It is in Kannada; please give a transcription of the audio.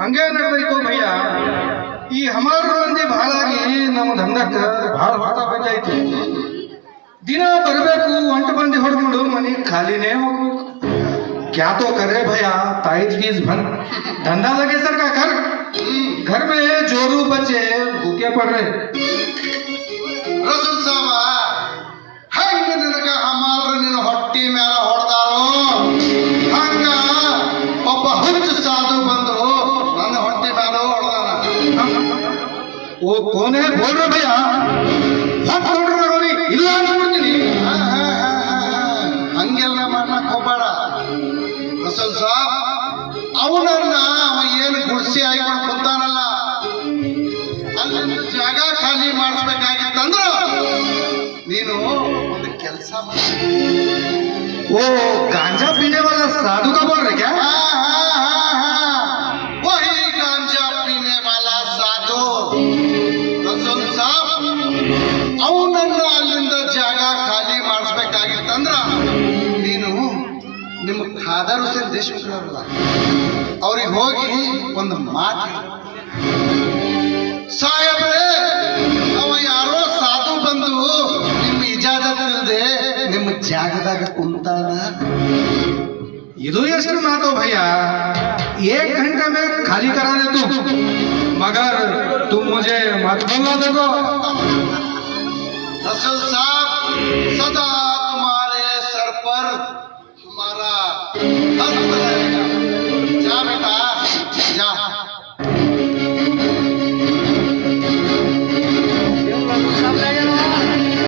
ಹಂಗೆ ನಡೆದೈತು ಭಯ್ಯ. ಈ ಹಮಾರ ಮಂದಿ ಬಹಳಾಗಿ ನಮ್ಮ ದಂಧಕ್ಕೆ ಬಹಳ ಹೊತ್ತ ಬಂದೈತಿ. ದಿನ ಬರಬೇಕು, ಒಂಟು ಬಂದಿ ಹೊಡ್ಕೊಂಡು ಮನೆ ಖಾಲಿನೇ ಹೋಗ್ಬೇಕು. क्या तो करे भैया, ताइज बीज भर धंधा लगे सर का घर में जोरू बच्चे भूखे पड़ रहे. ರಸೂಲ್ ಸಾಬ ಹಂಗ ನಿನಗ ಹಮಾಲ್ರ ನಿನ್ನ ಹೊಟ್ಟಿ ಮ್ಯಾಲ ಹೊಡೆದಾರೋ ಹಂಗ ಒಬ್ಬ ಹುಚ್ಚು ಸಾಧು ಬಂದು ನನ್ನ ಹೊಟ್ಟಿ ಮ್ಯಾಲ ಹೊಡೆದಾನ. वो कौन है बोल रहे भैया? हम बोल रहे ಇಲ್ಲ ಅಂದ್ಬಿಡ್ತೀನಿ. ಹಂಗೆಲ್ಲ ಮಾಡಕ್ ಹೋಗ್ಬೇಡ ರಸೂಲ್ ಸಾಬ್. ಅವನನ್ನ ಅವ ಏನು ಗುಡ್ಸಿ ಹಾಕೊಂಡು ಕುಂತಾನಲ್ಲ, ಅಲ್ಲಿ ಜಾಗ ಖಾಲಿ ಮಾಡಿಸ್ಬೇಕಾಗಿತ್ತಂದ್ರ ನೀನು ಒಂದು ಕೆಲಸ ಮಾಡ. वो गांजा पीने वाला साधु का बोल रहे क्या? वही गांजा पीने वाला साधु ರಸೂಲ್ ಸಾಬ್. ಅವನನ್ನ ಅಲ್ಲಿಂದ ಜಾಗ ಖಾಲಿ ಮಾಡಿಸ್ಬೇಕಾಗಿತ್ತಂದ್ರ ನೀನು ನಿಮ್ಮ ಖಾದರ್ ಹುಸೇನ್ ದೇಶಮುಖರಲ್ಲ ಅವ್ರಿಗೆ ಹೋಗಿ ಒಂದು ಮಾತು ಹೇಳು. ಸಾಹೇಬ್ರೆ, ಅವ ಯಾರೋ ಸಾಧು ಬಂದು ನಿಮ್ಮ ಇಜಾಜತ್ ಇಲ್ಲದೆ ನಿಮ್ಮ ಜಾಗದಾಗ ಕುಂತಾನ. ಇದು ಎಷ್ಟು ಮಾತು भैया? 1 घंटे में खाली करा दे तू, मगर तुम मुझे मत बोलना. देखो रसूल साहब सदा